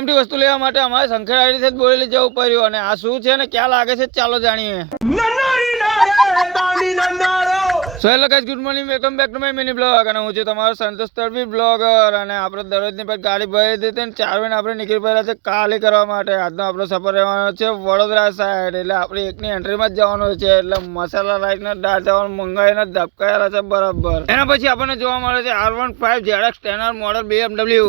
એમથી વસ્તુ લેવા માટે અમારે શંકરાડી થી બોરેલી જવું પડ્યું અને આ શું છે ને ક્યાં લાગે છે ચાલો જાણીએ. So hello guys, good morning, welcome back to my mini blog. અને હું છું તમારો સંતોષ તડવી બ્લોગર. અને આપણે દરરોજની પર ગાડી ભરી દીધી ને 4 વાગે આપણે નીકળી પડ્યા છે કાલી કરવા માટે. આજનો આપણો સફર રહેવાનો છે વડોદરા સાઈડ, એટલે આપણે એકની એન્ટ્રીમાં જ જવાનું છે. એટલે મસાલા રાઈસ ને દાળ ચાવલ મંગાવીને ધબકાયેલા છે બરાબર. એના પછી આપણને જોવા મળે છે R15 ZX standard model BMW.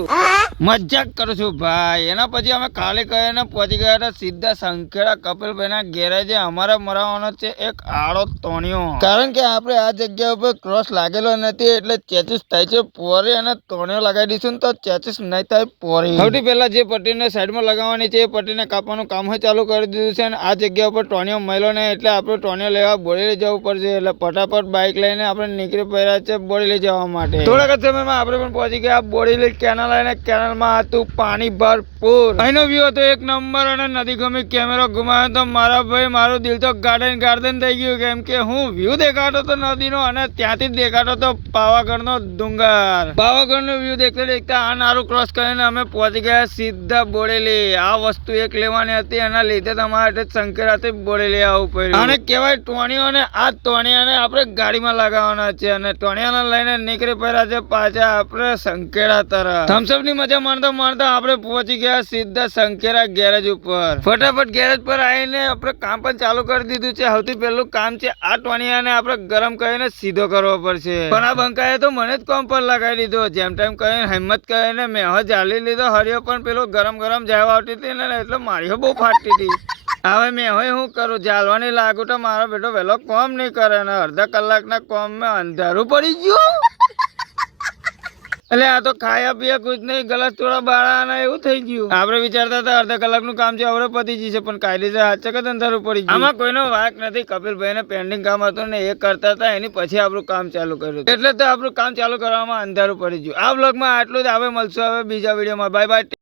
મજાક કરું છું ભાઈ. એના પછી અમે ખાલી કરીને પહોંચી ગયા હતા સીધા સંખેડા કપિલભાઈના ગેરેજે. અમારે મરાવવાનો છે એક આડો તોણિયો, કારણ કે આપણે આ જગ્યા ઉપર ક્રોસ લાગેલો નથી એટલે ચેચીસ થાય છે પોરી, અને તોણિયો લગાવી દઈશું તો ચેચીસ નહીં થાય પોરી. સૌથી પહેલા જે પટ્ટીને સાઈડમાં લગાવવાની છે એ પટ્ટીને કાપવાનું કામ ચાલુ કરી દીધું છે. અને આ જગ્યા ઉપર ટોણિયો મળ્યો ને એટલે આપણે ટોણિયો લેવા બોડી જવું પડશે. એટલે ફટાફટ બાઇક લઈને આપણે નીકળી પડ્યા છે બોડી જવા માટે. થોડાક જ સમયમાં આપણે પણ પહોંચી ગયા બોડી કેનાલ, અને કેનાલમાં હતું પાણી ભરપૂર. અહીંનો વ્યૂ હતો એક નંબર, અને નદી ગમી કેમેરો ઘુમાયો તો મારા ભાઈ મારું દિલ તો ગાર્ડન થઈ ગયું, કેમ કે હું વ્યૂ દેખાતો તો નદીનો, અને ત્યાંથી જ દેખાતો તો પાવાગઢનો ડુંગર. પાવાગઢનો વ્યૂ દેખતા દેખતા આ નારું ક્રોસ કરીને અમે પહોંચી ગયા સીધા બોડેલી. આ વસ્તુ એક લેવાની હતી, એના લીધે તમારે સંકેરાથી બોડેલી આવવું પડ્યું. અને કહેવાય ટોણિયો, અને આ ટોણિયાને આપણે ગાડીમાં લગાવવાના છે, અને ટોણિયાને લઈને નીકળી પડ્યા છે પાછા આપણે સંકેરા તરફ. થમ્સઅપ ની મજા માણતા માણતા આપણે પહોંચી ગયા સીધા સંકેરા ગેરેજ ઉપર. ફટાફટ ગેરેજ પર આવીને આપણે કામ પણ ચાલુ કરી દીધું છે. સૌથી પહેલું કામ છે આ ટોણિયાને આપણે ગરમ કરીને સીધો કરવો પડશે. પણ આ બંકાએ તો મને જ કોમ પર લગાવી દીધો. જેમ ટાઈમ કરીને હિંમત કરીને મેં જાલી લીધો. હરિયો પણ પેલો ગરમ જવા આવતી હતી ને એટલે મારી બહુ ફાટતી હતી. હવે મેં હું કરું, જાલવાની લાગુ તો મારો બેટો વહેલો કોમ નહીં કરે, ને અડધા કલાકના કોમ મેં અંધારું પડી ગયું. એટલે આ તો ખાયા પીયા કુછ નહીં, ગલાસ થોડા બાળા એવું થઈ ગયું. આપડે વિચારતા હતા અડધા કલાકનું કામ છે હવે પતી જશે, પણ કાયદેસર હાથ ચકત અંધારું પડી ગયું. આમાં કોઈનો વાક નથી. કપિલભાઈ ને પેન્ડિંગ કામ હતું ને એ કરતા હતા, એની પછી આપણું કામ ચાલુ કર્યું, એટલે તો આપણું કામ ચાલુ કરવામાં અંધારું પડી ગયું. આ બ્લોગમાં આટલું જ. હવે મળશું હવે બીજા વિડીયોમાં. Bye bye.